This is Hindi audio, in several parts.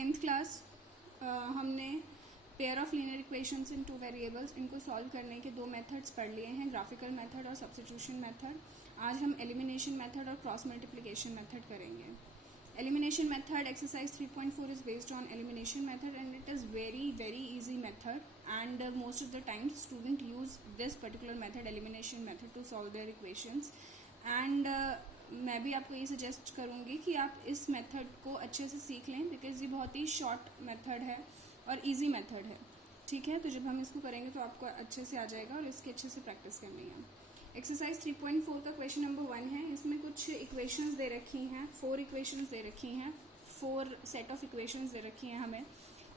टेंथ क्लास हमने pair of linear equations in two variables इनको सॉल्व करने के दो मेथड्स पढ़ लिए हैं, ग्राफिकल मेथड और सब्स्टिट्यूशन मेथड। आज हम एलिमिनेशन मेथड और क्रॉस मल्टीप्लिकेशन मेथड करेंगे। Elimination method exercise 3.4 is based on elimination method and it is very easy method and most of the time student use this particular method, elimination method, to solve their equations and मैं भी आपको ये सजेस्ट करूँगी कि आप इस मेथड को अच्छे से सीख लें बिकॉज ये बहुत ही शॉर्ट मेथड है और इजी मेथड है। ठीक है, तो जब हम इसको करेंगे तो आपको अच्छे से आ जाएगा और इसकी अच्छे से प्रैक्टिस करनी है। एक्सरसाइज 3.4 का क्वेश्चन नंबर 1 है। इसमें कुछ इक्वेशंस दे रखी हैं, 4 इक्वेशंस दे रखी हैं, 4 सेट ऑफ इक्वेशंस दे रखी हैं हमें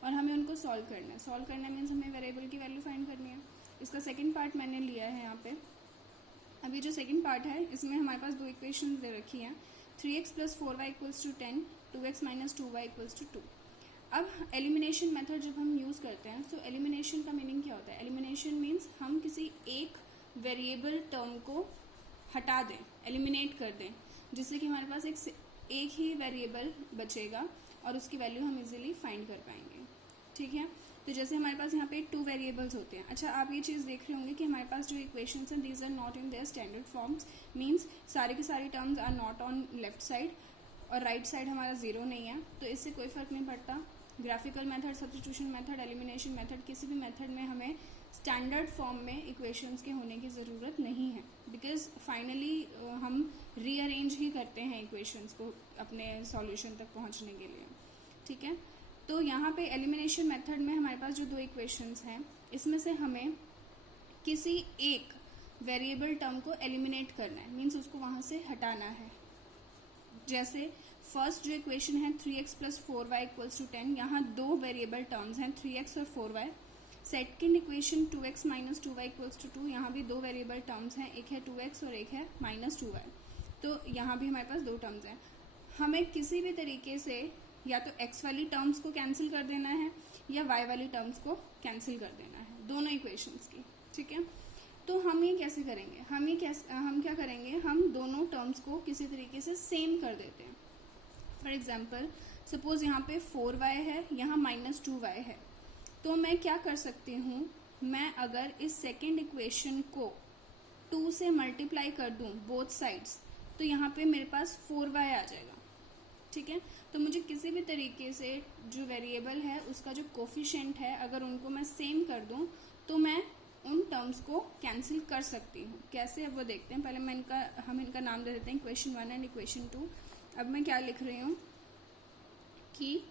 और हमें उनको सॉल्व करना है। सॉल्व करना मीन्स हमें वेरिएबल की वैल्यू फाइंड करनी है। इसका सेकेंड पार्ट मैंने लिया है यहाँ पे। अब ये जो सेकंड पार्ट है इसमें हमारे पास दो इक्वेशंस दे रखी हैं, 3x + 4y = 10, 2x - 2y = 2। अब एलिमिनेशन मेथड जब हम यूज़ करते हैं तो एलिमिनेशन का मीनिंग क्या होता है? एलिमिनेशन मीन्स हम किसी एक वेरिएबल टर्म को हटा दें, एलिमिनेट कर दें, जिससे कि हमारे पास एक ही वेरिएबल बचेगा और उसकी वैल्यू हम इजीली फाइंड कर पाएंगे। ठीक है, तो जैसे हमारे पास यहाँ पे 2 वेरिएबल्स होते हैं। अच्छा, आप ये चीज़ देख रहे होंगे कि हमारे पास जो इक्वेशंस हैं these are not in their standard forms, means सारे के सारे terms are not on left side और राइट साइड हमारा 0 नहीं है, तो इससे कोई फर्क नहीं पड़ता। Graphical method, substitution method, elimination method, किसी भी मेथड में हमें स्टैंडर्ड फॉर्म में इक्वेशंस के होने की ज़रूरत नहीं है बिकॉज फाइनली हम रीअरेंज ही करते हैं इक्वेशंस को अपने सॉल्यूशन तक पहुंचने के लिए। ठीक है, तो यहाँ पे एलिमिनेशन मेथड में हमारे पास जो दो इक्वेशंस हैं इसमें से हमें किसी एक वेरिएबल टर्म को एलिमिनेट करना है, मीन्स उसको वहाँ से हटाना है। जैसे फर्स्ट जो इक्वेशन है 3x + 4y = 10, यहाँ दो वेरिएबल टर्म्स हैं 3x और 4y। Second equation 2x - 2y = 2, यहाँ भी दो वेरिएबल टर्म्स हैं, एक है 2x और एक है -2y। तो यहाँ भी हमारे पास दो टर्म्स हैं। हमें किसी भी तरीके से या तो x वाली टर्म्स को कैंसिल कर देना है या y वाली टर्म्स को कैंसिल कर देना है, दोनों इक्वेशंस की। ठीक है, तो हम ये कैसे करेंगे? हम क्या करेंगे, हम दोनों टर्म्स को किसी तरीके से सेम कर देते हैं। फॉर एग्जाम्पल सपोज यहाँ पे 4y है, यहाँ -2y है, तो मैं क्या कर सकती हूँ, मैं अगर इस सेकेंड इक्वेशन को 2 से मल्टीप्लाई कर दूँ बोथ साइड्स, तो यहाँ पे मेरे पास 4y आ जाएगा। ठीक है, तो मुझे किसी भी तरीके से जो वेरिएबल है उसका जो कोफिशिएंट है अगर उनको मैं सेम कर दूं तो मैं उन टर्म्स को कैंसिल कर सकती हूँ। कैसे, अब वो देखते हैं। पहले हम इनका नाम दे देते हैं, इक्वेशन 1 एंड इक्वेशन 2। अब मैं क्या लिख रही हूँ कि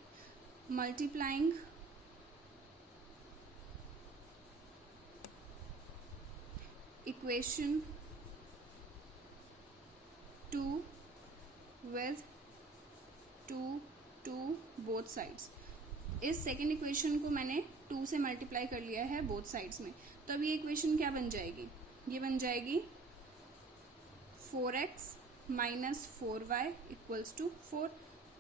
multiplying equation 2 with 2 both sides. इस सेकेंड इक्वेशन को मैंने 2 से मल्टीप्लाई कर लिया है बोथ साइड्स में, तो अब ये इक्वेशन क्या बन जाएगी? ये बन जाएगी 4x - 4y = 4।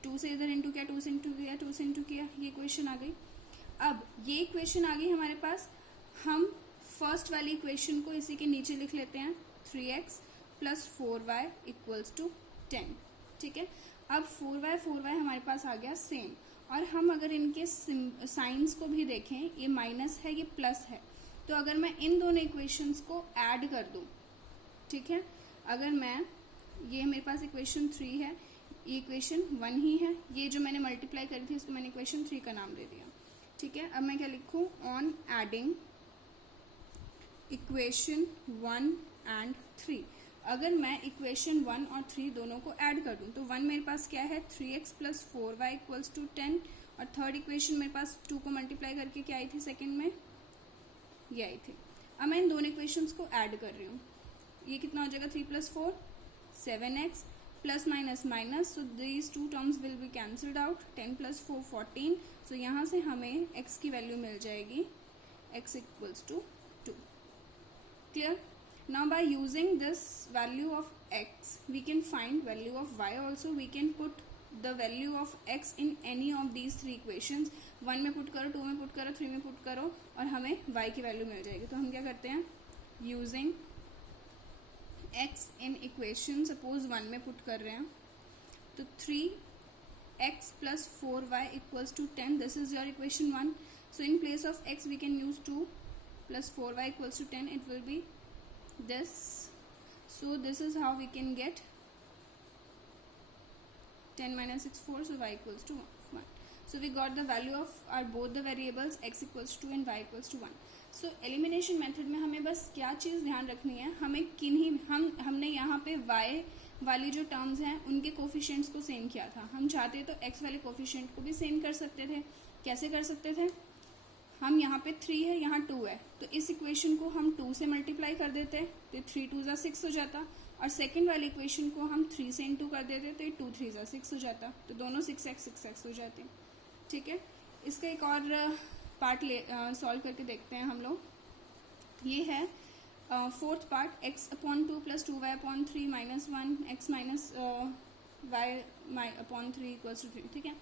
2 से इधर इंटू किया, 2 से इंटू किया, 2 से इंटू किया, ये इक्वेशन आ गई। अब ये इक्वेशन आ गई हमारे पास। हम फर्स्ट वाली इक्वेशन को इसी के नीचे लिख लेते हैं, 3x + 4y = 10। ठीक है, अब 4y हमारे पास आ गया सेम, और हम अगर इनके साइंस को भी देखें, ये माइनस है, ये प्लस है, तो अगर मैं इन दोनों इक्वेशंस को ऐड कर दूं, ठीक है, अगर मैं ये मेरे पास इक्वेशन 3 है, ये इक्वेशन 1 ही है, ये जो मैंने मल्टीप्लाई करी थी इसको मैंने इक्वेशन 3 का नाम दे दिया। ठीक है, अब मैं क्या लिखूं, ऑन एडिंग इक्वेशन 1 एंड 3। अगर मैं इक्वेशन 1 और 3 दोनों को ऐड कर दूं तो 1 मेरे पास क्या है, 3x + 4y = 10, और थर्ड इक्वेशन मेरे पास 2 को मल्टीप्लाई करके क्या आई थी सेकंड में, ये आई थी। अब मैं इन दोनों इक्वेशंस को ऐड कर रही हूँ, ये कितना हो जाएगा, 3 + 4 7x, plus minus minus, so these 2 terms will be cancelled out, 10 + 4 14। सो यहाँ से हमें x की वैल्यू मिल जाएगी, x = 2। Clear? Now by using this value of x, we can find value of y also. We can put the value of x in any of these 3 equations. 1 में पुट करो, 2 में पुट करो, 3 में पुट करो और हमें y की वैल्यू मिल जाएगी। तो हम क्या करते हैं, using x in equation, suppose 1 में पुट कर रहे हैं तो 3 x plus 4y equals to 10. This is your equation 1. So in place of x we can use 2 plus 4y equals to 10. It will be this. So this is how we can get 10 minus 6 4. So y equals to 1. So we got the value of our both the variables x equals to 2 and y equals to 1. So elimination method में हमें बस क्या चीज़ ध्यान रखनी है, हमें हमने यहाँ पे y वाली जो टर्म्स हैं उनके कोफिशिएंट्स को सेम किया था. हम चाहते तो x वाले कोफिशिएंट को भी सेम कर सकते थे. कैसे कर सकते थे? हम यहाँ पे 3 है, यहाँ 2 है, तो इस इक्वेशन को हम 2 से मल्टीप्लाई कर देते, तो 3 2 ज़ा 6 हो जाता. और सेकंड वाली इक्वेशन को हम 3 से इंटू कर देते, तो 2 3 ज़ा 6 हो जाता. तो दोनों 6x हो जाते. ठीक है. इसका एक और पार्ट सॉल्व करके देखते हैं हम लोग. ये है fourth part, x upon 2 plus 2y upon 3 minus 1 x minus y upon 3 equals to 3. ठीक है.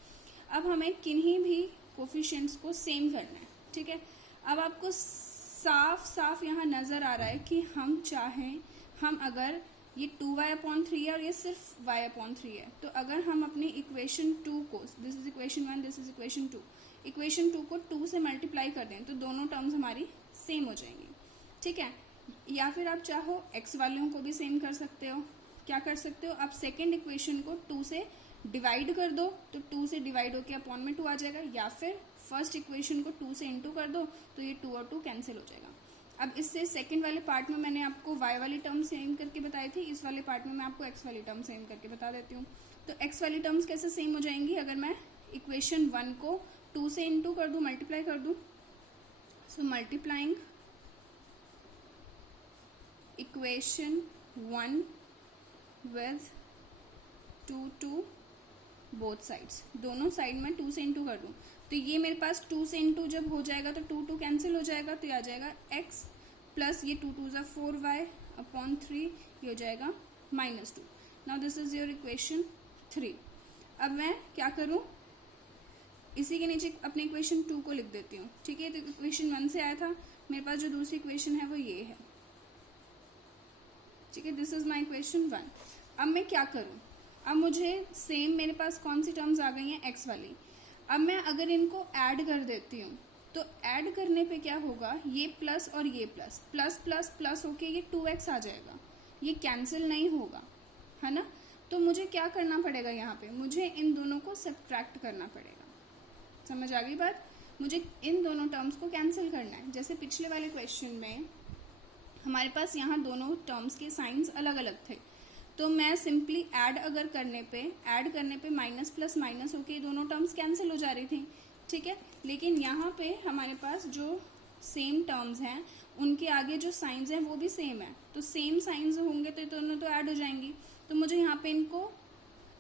अब हमें किन्हीं भी कोफिशिएंट्स को सेम करना है. ठीक है. अब आपको साफ साफ यहाँ नज़र आ रहा है कि हम अगर ये 2y अपॉन 3 है और ये सिर्फ y अपॉन 3 है, तो अगर हम अपनी इक्वेशन 2 को, this is equation 1, this is equation 2, equation 2 को 2 से मल्टीप्लाई कर दें तो दोनों टर्म्स हमारी सेम हो जाएंगी. ठीक है. या फिर आप चाहो x वालों को भी सेम कर सकते हो. क्या कर सकते हो? आप सेकेंड इक्वेशन को 2 से डिवाइड कर दो, तो 2 से डिवाइड होकर अपॉन में 2 आ जाएगा. या फिर फर्स्ट इक्वेशन को 2 से इंटू कर दो, तो ये 2 और 2 कैंसिल हो जाएगा. अब इससे सेकंड वाले पार्ट में मैंने आपको y वाली टर्म सेम करके बताई थी, इस वाले पार्ट में मैं आपको x वाली टर्म सेम करके बता देती हूँ. तो x वाली टर्म्स कैसे सेम हो जाएंगी? अगर मैं इक्वेशन 1 को 2 से इंटू कर दूँ, मल्टीप्लाई कर दूँ, so multiplying equation 1 with 2 to both sides, दोनों साइड में 2 से इंटू कर दूँ, तो ये मेरे पास 2 से इंटू जब हो जाएगा तो 2 2 कैंसिल हो जाएगा, तो ये आ जाएगा x प्लस ये 2 2 ज़ा 4y अपॉन 3, ये हो जाएगा -2. Now this is your equation 3. अब मैं क्या करूँ, इसी के नीचे अपनी इक्वेशन 2 को लिख देती हूँ. ठीक है. तो इक्वेशन 1 से आया था, मेरे पास जो दूसरी इक्वेशन है वो ये है. ठीक है. This is my equation 1. अब मैं क्या करूँ? अब मुझे सेम मेरे पास कौन सी टर्म्स आ गई हैं? x वाली. अब मैं अगर इनको ऐड कर देती हूँ, तो ऐड करने पे क्या होगा, ये प्लस और ये प्लस प्लस प्लस प्लस होके ये 2x आ जाएगा, ये कैंसिल नहीं होगा, है ना. तो मुझे क्या करना पड़ेगा, यहाँ पे मुझे इन दोनों को सब्ट्रैक्ट करना पड़ेगा. समझ आ गई बात? मुझे इन दोनों टर्म्स को कैंसिल करना है. जैसे पिछले वाले क्वेश्चन में हमारे पास यहाँ दोनों टर्म्स के साइंस अलग अलग थे, तो मैं सिंपली ऐड करने पे माइनस प्लस माइनस होके ये दोनों टर्म्स कैंसिल हो जा रही थी. ठीक है. लेकिन यहाँ पे हमारे पास जो सेम टर्म्स हैं उनके आगे जो साइंस हैं वो भी सेम है, तो सेम साइंस होंगे तो दोनों तो ऐड हो जाएंगी. तो मुझे यहाँ पे इनको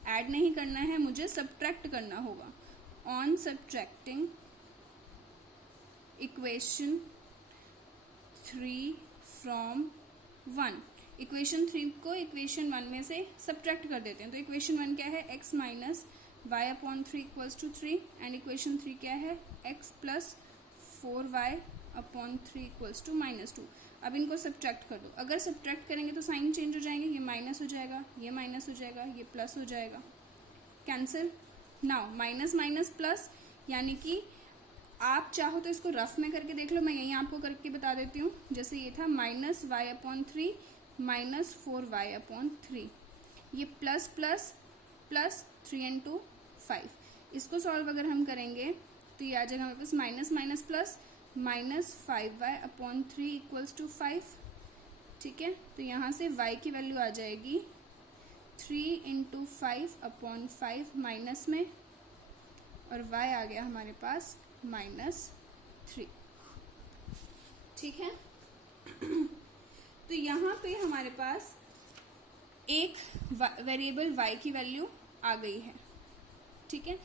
ऐड नहीं करना है, मुझे सब्ट्रैक्ट करना होगा. On subtracting equation 3 from 1, equation 3 को इक्वेशन 1 में से सब्ट्रैक्ट कर देते हैं. तो इक्वेशन 1 क्या है? x minus y upon 3 equals to 3, and equation 3 क्या है? x plus 4y upon 3 equals to -2. अब इनको सब्ट्रैक्ट कर दो. अगर सब्ट्रैक्ट करेंगे तो साइन चेंज हो जाएंगे, ये माइनस हो जाएगा, ये माइनस हो जाएगा, ये प्लस हो जाएगा, cancel. Now minus minus plus, यानी कि आप चाहो तो इसको रफ में करके देख लो, मैं यहीं आपको करके बता देती हूँ. जैसे ये था minus y upon 3 minus 4y upon 3, ये प्लस प्लस प्लस 3 इंटू 5. इसको सॉल्व अगर हम करेंगे तो ये आ जाएगा हमारे पास minus minus plus minus 5y upon 3 equals to 5. ठीक है. तो यहाँ से y की वैल्यू आ जाएगी 3 इंटू 5 अपॉन 5 माइनस में, और y आ गया हमारे पास -3. ठीक है. तो यहाँ पे हमारे पास एक वेरिएबल y की वैल्यू आ गई है. ठीक है.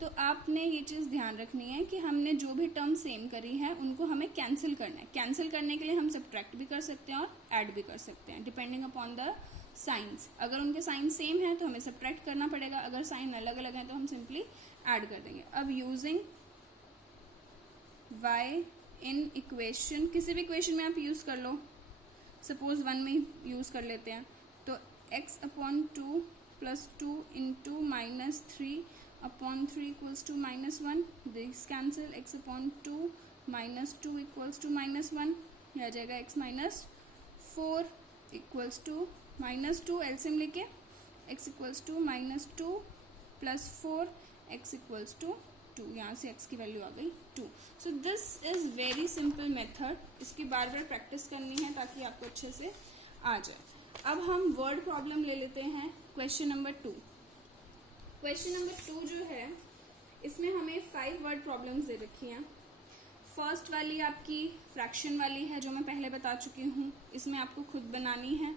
तो आपने ये चीज़ ध्यान रखनी है कि हमने जो भी टर्म सेम करी है उनको हमें कैंसिल करना है. कैंसिल करने के लिए हम सब्ट्रैक्ट भी कर सकते हैं और ऐड भी कर सकते हैं, डिपेंडिंग अपॉन द साइंस. अगर उनके साइन सेम है तो हमें सब्ट्रैक्ट करना पड़ेगा, अगर साइन अलग अलग है तो हम सिंपली ऐड कर देंगे. अब यूजिंग y इन इक्वेशन, किसी भी इक्वेशन में आप यूज़ कर लो, सपोज 1 में यूज़ कर लेते हैं, तो x upon 2 plus 2 into -3 upon 3 equals to -1, this cancel, x upon 2 -2 equals to -1, यह आ जाएगा x -4 इक्वल्स टू -2, एलसीएम लेके x equals to -2 plus 4, x equals to 2, यहाँ से x की वैल्यू आ गई 2। So this is very simple method, इसकी बार बार प्रैक्टिस करनी है ताकि आपको अच्छे से आ जाए। अब हम वर्ड प्रॉब्लम ले लेते हैं, क्वेश्चन नंबर 2। क्वेश्चन नंबर 2 जो है इसमें हमें 5 वर्ड प्रॉब्लम्स दे रखी हैं। फर्स्ट वाली आपकी फ्रैक्शन वाली है जो मैं पहले बता चुकी हूँ, इसमें आपको खुद बनानी है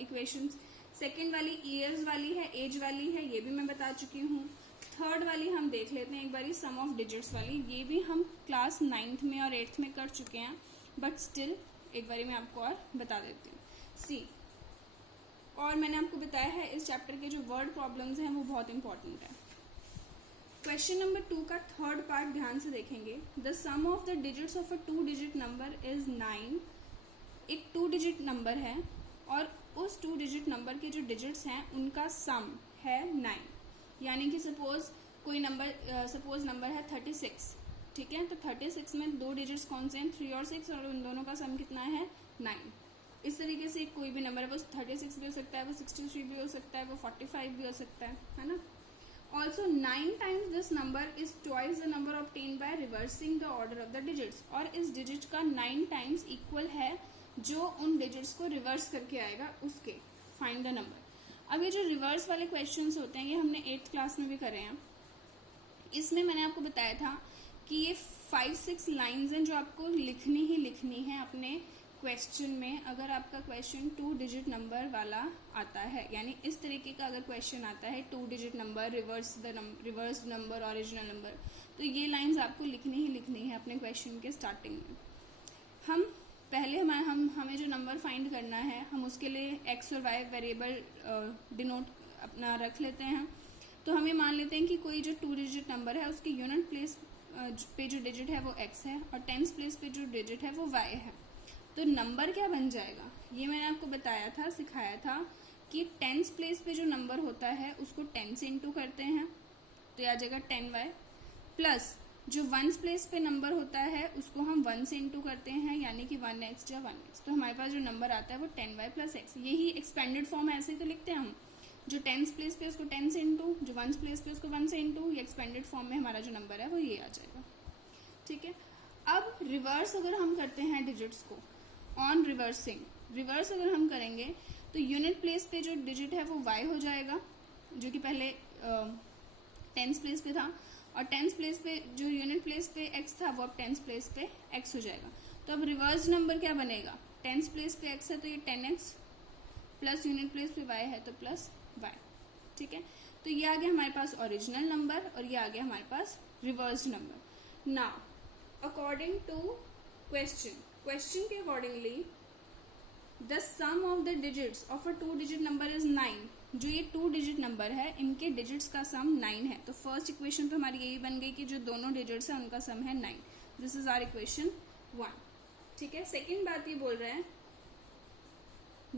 इक्वेशंस। सेकेंड वाली ईयर्स वाली है, एज वाली है, ये भी मैं बता चुकी हूँ। थर्ड वाली हम देख लेते हैं एक बारी, सम ऑफ डिजिट्स वाली, ये भी हम क्लास 9th में और 8th में कर चुके हैं, बट स्टिल एक बारी मैं आपको और बता देती हूँ। सी, और मैंने आपको बताया है इस चैप्टर के जो वर्ड प्रॉब्लम्स हैं वो बहुत इंपॉर्टेंट है। क्वेश्चन नंबर 2 का थर्ड पार्ट ध्यान से देखेंगे। The sum of the digits of a 2 digit number is 9। एक 2 डिजिट नंबर है और उस 2 डिजिट नंबर के जो डिजिट्स हैं उनका सम है 9। यानी कि सपोज कोई नंबर, सपोज नंबर है 36, ठीक है, तो 36 में 2 डिजिट्स कौन से हैं, 3 और 6, और उन दोनों का सम कितना है 9। इस तरीके से कोई भी नंबर है, वो 36 भी हो सकता है, वो 63 भी हो सकता है, वो 45 भी हो सकता है ना। Also 9 times this number is twice the number obtained by reversing the order of the digits, और इस डिजिट का 9 टाइम्स इक्वल है जो उन डिजिट्स को रिवर्स करके आएगा उसके, फाइंड द नंबर। अब ये जो रिवर्स वाले क्वेश्चंस होते हैं ये हमने 8th क्लास में भी करे हैं। इसमें मैंने आपको बताया था कि ये 5-6 लाइंस हैं जो आपको लिखनी ही लिखनी है अपने क्वेश्चन में। अगर आपका क्वेश्चन 2 डिजिट नंबर वाला आता है, यानी इस तरीके का अगर क्वेश्चन आता है 2 digit number, reverse number, original number, तो ये लाइंस आपको लिखनी ही लिखनी है अपने क्वेश्चन के स्टार्टिंग में। हम पहले हमें जो नंबर फाइंड करना है, हम उसके लिए x और y वेरिएबल डिनोट अपना रख लेते हैं। तो हमें मान लेते हैं कि कोई जो 2 डिजिट नंबर है उसके यूनिट प्लेस पे जो डिजिट है वो x है और 10th प्लेस पे जो डिजिट है वो y है। तो नंबर क्या बन जाएगा, ये मैंने आपको बताया था, सिखाया था कि 10th प्लेस पे जो नंबर होता है उसको 10 से इंटू करते हैं, तो यह आ जाएगा 10y, प्लस जो 1st प्लेस पे नंबर होता है उसको हम 1 से इंटू करते हैं, यानी कि 1x या 1x, तो हमारे पास जो नंबर आता है वो 10y प्लस x। यही एक्सपेंडेड फॉर्म ऐसे ही तो लिखते हैं हम, जो 10th प्लेस पे उसको 10 से इंटू, जो 1st प्लेस पे उसको 1 से इंटू, ये एक्सपेंडेड फॉर्म में हमारा जो नंबर है वो ये आ जाएगा, ठीक है। अब रिवर्स अगर हम करते हैं डिजिट्स को, ऑन रिवर्सिंग, रिवर्स अगर हम करेंगे तो यूनिट प्लेस पे जो डिजिट है वो y हो जाएगा, जो कि पहले 10th प्लेस पे था, और 10th प्लेस पे जो यूनिट प्लेस पे x था वो अब 10th प्लेस पे x हो जाएगा। तो अब रिवर्स नंबर क्या बनेगा, 10th प्लेस पे x है तो ये 10x, प्लस यूनिट प्लेस पे y है तो प्लस y, ठीक है। तो ये आ गया हमारे पास ओरिजिनल नंबर और ये आ गया हमारे पास reverse number. Now according to question के accordingly the sum of the digits of a 2 digit number is 9। जो ये 2 डिजिट नंबर है इनके डिजिट्स का सम 9 है। तो फर्स्ट इक्वेशन तो हमारी यही बन गई कि जो दोनों डिजिट्स है उनका सम है 9। दिस इज आवर इक्वेशन 1, ठीक है। सेकेंड बात ये बोल रहे हैं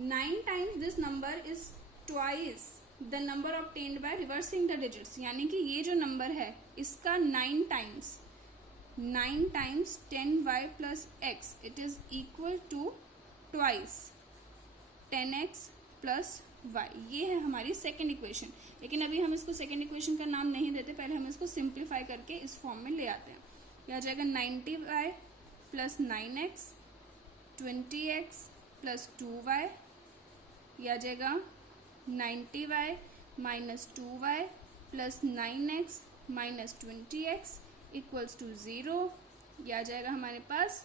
9 times this number is twice the number obtained by reversing the digits, यानी कि ये जो नंबर है इसका 9 times 10y plus x, it is equal to twice 10x plus y। ये है हमारी सेकेंड इक्वेशन। लेकिन अभी हम इसको सेकेंड इक्वेशन का नाम नहीं देते, पहले हम इसको सिंप्लीफाई करके इस फॉर्म में ले आते हैं। यह आ जाएगा 90y plus 9x, 20x plus 2y, यह आ जाएगा 90y minus 2y plus 9x minus 20x equals to 0। यह आ जाएगा हमारे पास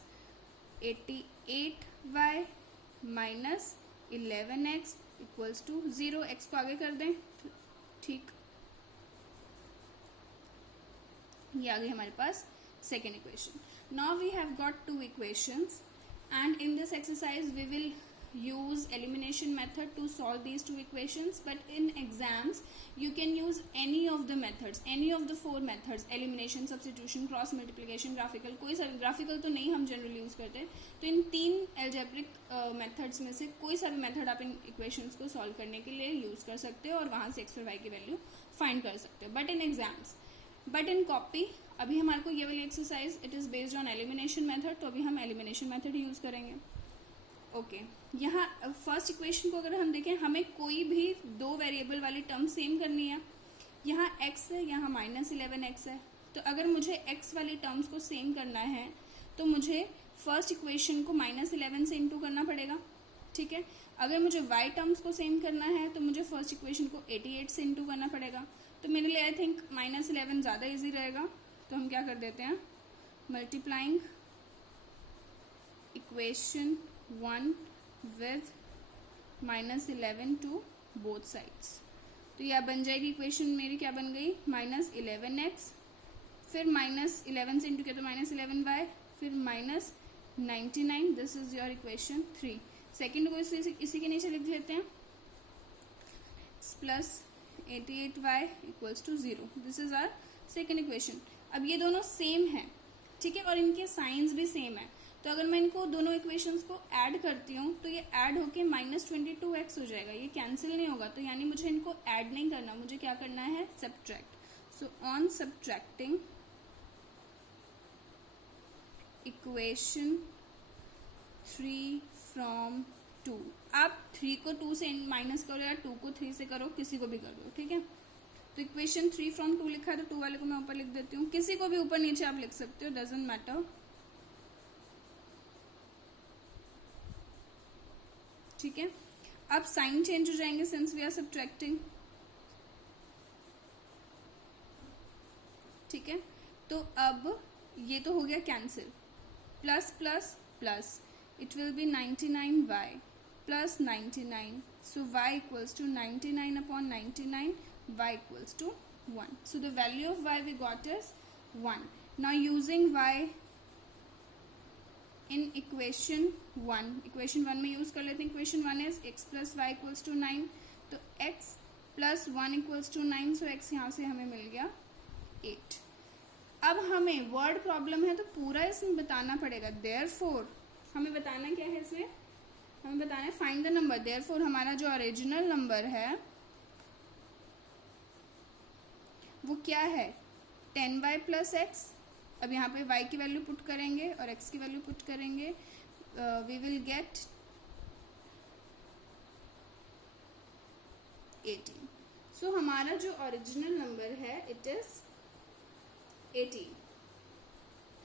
88y minus 11x equals to 0। x को आगे कर दें, ठीक, ये आ गई हमारे पास second equation. Now we have got two equations and in this exercise we will use elimination method to solve these two equations, but in exams you can use any of the methods, any of the four methods: elimination, substitution, cross multiplication, graphical. कोई सा graphical तो नहीं हम जनरली यूज करते, तो इन तीन algebraic मेथड्स में से कोई सा भी मेथड आप इन इक्वेशंस को सॉल्व करने के लिए यूज कर सकते हो और वहां से x और y की वैल्यू फाइंड कर सकते हो. But in exams, but in copy अभी हमारे को ये वाली exercise it is based on elimination method, तो अभी हम एलिमिनेशन मेथड यूज करेंगे. ओके, यहाँ फर्स्ट इक्वेशन को अगर हम देखें, हमें कोई भी दो वेरिएबल वाली टर्म सेम करनी है. यहाँ x है, यहाँ -11x है. तो अगर मुझे x वाली टर्म्स को सेम करना है तो मुझे फर्स्ट इक्वेशन को -11 से इंटू करना पड़ेगा. ठीक है. अगर मुझे y टर्म्स को सेम करना है तो मुझे फर्स्ट इक्वेशन को 88 से इंटू करना पड़ेगा. तो मेरे लिए आई थिंक -11 ज़्यादा ईजी रहेगा, तो हम क्या कर देते हैं, multiplying equation 1 with -11 to both sides. तो यह बन जाएगी इक्वेशन मेरी, क्या बन गई, -11x, फिर -11 से इंटू किया तो -11y, फिर -99. This is your equation 3. Second को इसी के नीचे लिख लेते हैं, plus 88y equals to 0. This is our second equation. अब ये दोनों सेम है, ठीक है, और इनके साइंस भी सेम है. तो अगर मैं इनको दोनों इक्वेशंस को ऐड करती हूँ तो ये ऐड होके -22x हो जाएगा, ये कैंसिल नहीं होगा. तो यानी मुझे इनको ऐड नहीं करना, मुझे क्या करना है, subtract. So on subtracting equation 3 from 2, आप 3 को 2 से माइनस करो या 2 को 3 से करो, किसी को भी कर दो. ठीक है. तो इक्वेशन 3 फ्रॉम 2 लिखा है, तो 2 वाले को मैं ऊपर लिख देती हूँ. किसी को भी ऊपर नीचे आप लिख सकते हो, डजेंट मैटर. ठीक है. अब साइन चेंज हो जाएंगे सिंस वी आर सब्ट्रैक्टिंग. ठीक है. तो अब ये तो हो गया cancel, plus plus plus, it will be 99y plus 99. So y equals to 99 upon 99, y equals to 1. So the value of y we got is 1. Now using y in equation 1 में यूज कर लेते हैं. Equation 1 is x plus y equals to 9. तो x plus 1 equals to 9. so x यहाँ से हमें मिल गया 8. अब हमें वर्ड प्रॉब्लम है तो पूरा इसमें बताना पड़ेगा. therefore हमें बताना क्या है, इसमें हमें बताना है फाइंड द नंबर. therefore हमारा जो ओरिजिनल नंबर है वो क्या है, 10y प्लस एक्स. अब यहाँ पे y की वैल्यू पुट करेंगे और x की वैल्यू पुट करेंगे, वी विल गेट 18. सो हमारा जो ओरिजिनल नंबर है इट इज 18.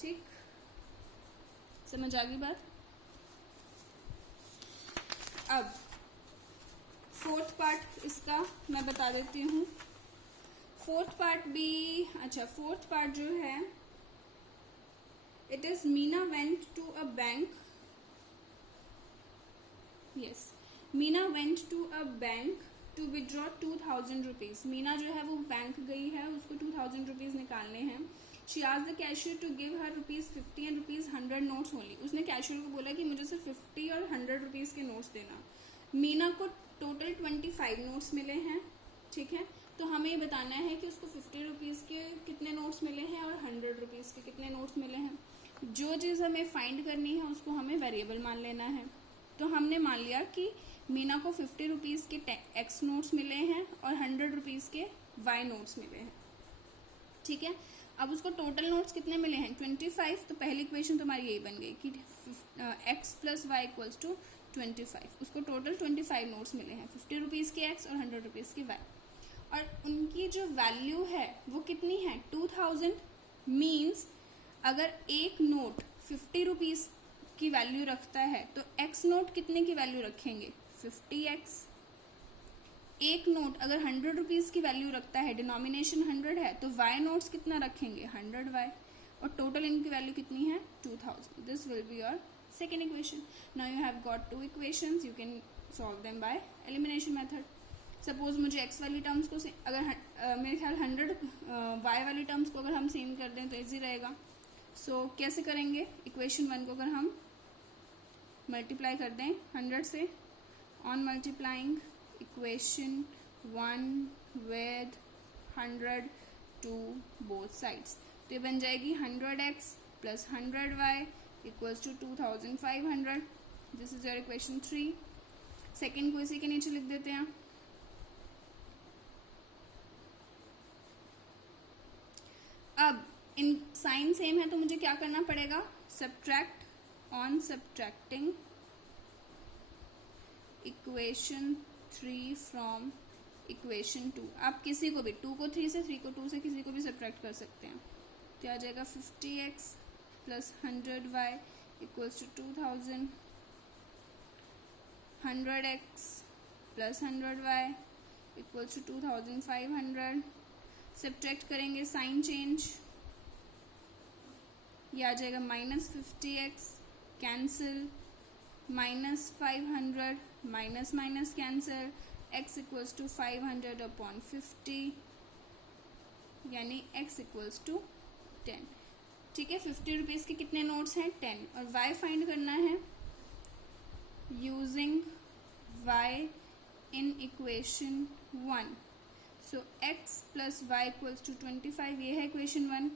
ठीक, समझ आ गई बात. अब फोर्थ पार्ट इसका मैं बता देती हूँ. फोर्थ पार्ट भी, अच्छा फोर्थ पार्ट जो है, it is Meena went to a bank. Yes, Meena went to a bank to withdraw 2000 rupees. Meena जो है वो बैंक गई है, उसको 2000 रुपीज निकालने हैं. She asked the cashier to give her ₹50 and ₹100 notes only. उसने कैशियर को बोला कि मुझे सिर्फ 50 और 100 रुपीज के नोट्स देना. मीना को टोटल 25 नोट्स मिले हैं. ठीक है. तो हमें ये बताना है कि उसको 50 रुपीज़ के कितने नोट्स मिले हैं और 100 रुपीज़ के कितने नोट्स मिले हैं. जो चीज़ हमें फाइंड करनी है उसको हमें वेरिएबल मान लेना है. तो हमने मान लिया कि मीना को 50 रुपीज़ के x नोट्स मिले हैं और 100 रुपीज़ के y नोट्स मिले हैं. ठीक है. अब उसको टोटल नोट्स कितने मिले हैं, 25. तो पहली इक्वेशन तुम्हारी यही बन गई कि x plus y equals to 25. उसको टोटल 25 नोट्स मिले हैं, 50 रुपीज़ के x और 100 रुपीज़ के y. और उनकी जो वैल्यू है वो कितनी है, 2000. मीन्स अगर एक नोट 50 रुपीज़ की वैल्यू रखता है तो x नोट कितने की वैल्यू रखेंगे, 50x. एक नोट अगर 100 रुपीज़ की वैल्यू रखता है, डिनोमिनेशन 100 है, तो y नोट्स कितना रखेंगे, 100y. और टोटल इनकी वैल्यू कितनी है, 2000. This will be your second equation. Now you have got 2 equations. You can solve them by elimination method. Suppose मुझे x वाली टर्म्स को अगर मेरे ख्याल 100 y वाली टर्म्स को अगर हम सेम कर दें तो इजी रहेगा. सो कैसे करेंगे, इक्वेशन 1 को अगर हम मल्टीप्लाई कर दें 100 से on multiplying equation 1 with 100 to both sides. तो ये बन जाएगी 100x plus 100y equals to 2500. This is your equation 3. Second को इसी के नीचे लिख देते हैं. अब इन साइन सेम है तो मुझे क्या करना पड़ेगा? Subtract on subtracting equation 3 from equation 2. आप किसी को भी 2 को 3 से, 3 को 2 से, किसी को भी सब्ट्रैक्ट कर सकते हैं. तो आ जाएगा 50x plus 100y equals to 2000. 100x plus 100y equals to 2500. Subtract करेंगे, साइन चेंज, ये आ जाएगा minus 50x, cancel, minus 500, minus minus cancel, x equals to 500 upon 50, यानी x इक्वल्स टू 10. ठीक है, 50 रुपीज़ के कितने नोट्स हैं? 10. और y फाइंड करना है using y in equation 1. So x plus y equals to 25, ये है इक्वेशन 1.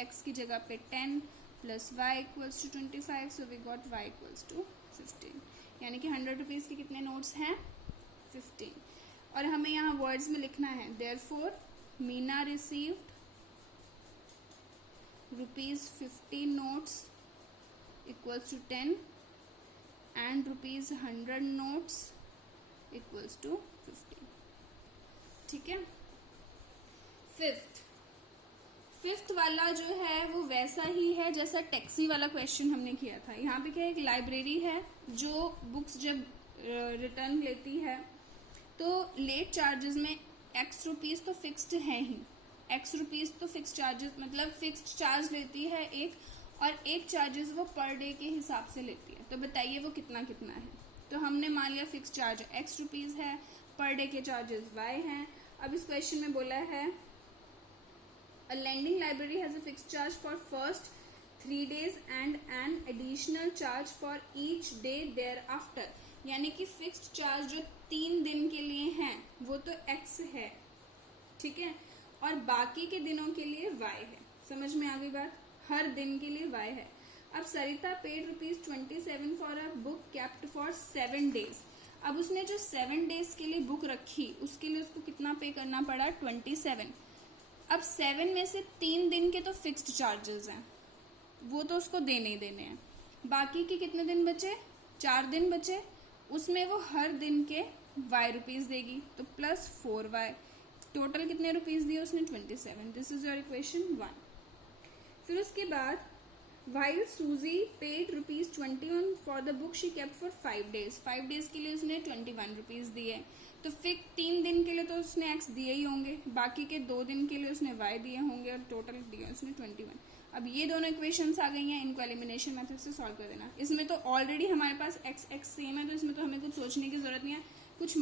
x की जगह पे 10 plus y equals to 25, so we got y equals to 15. यानी कि 100 रुपीज़ के कितने नोट्स हैं? 15. और हमें यहाँ वर्ड्स में लिखना है therefore Meena received ₹50 notes equals to 10 and ₹100 notes equals to 15. ठीक है. फिफ्थ वाला जो है वो वैसा ही है जैसा टैक्सी वाला क्वेश्चन हमने किया था. यहाँ पे क्या, एक लाइब्रेरी है जो बुक्स जब रिटर्न लेती है तो लेट चार्जेस में x रुपीज़ तो फिक्स्ड है ही. x रुपीज़ तो फिक्स चार्जेस मतलब फिक्स्ड चार्ज लेती है एक, और एक चार्जेस वो पर डे के हिसाब से लेती है. तो बताइए वो कितना कितना है. तो हमने मान लिया फिक्स चार्ज x रुपीज़ है, पर डे के चार्जेस y हैं. अब इस क्वेश्चन में बोला है a lending library has a fixed charge for first 3 days and an additional charge for each day thereafter. यानी कि फिक्स्ड चार्ज जो 3 दिन के लिए हैं वो तो x है, ठीक है, और बाकी के दिनों के लिए y है. समझ में आ गई बात? हर दिन के लिए y है. अब Sarita paid ₹27 for a book kept for 7 days. अब उसने जो 7 days के लिए बुक रखी उसके लिए उसको कितना पे करना पड़ा? 27. अब 7 में से 3 दिन के तो फिक्स्ड चार्जेस हैं, वो तो उसको देने ही देने हैं. बाकी के कितने दिन बचे? 4 दिन बचे. उसमें वो हर दिन के y रुपीज़ देगी, तो प्लस 4y. टोटल कितने रुपीज़ दिए उसने? 27. This is your equation 1. फिर उसके बाद while Suzy paid ₹21 for the book she kept for 5 days. 5 days के लिए उसने 21 रुपीज़ दिए. तो फिर 3 दिन के लिए तो उसने x दिए ही होंगे, बाकी के 2 दिन के लिए उसने y दिए होंगे, और टोटल दिए उसने 21. अब ये दोनों इक्वेशंस आ गई हैं, इनको एलिमिनेशन मेथड से सॉल्व कर देना. इसमें तो ऑलरेडी हमारे पास x सेम है, तो इसमें तो हमें कुछ सोचने की जरूरत नहीं है. कुछ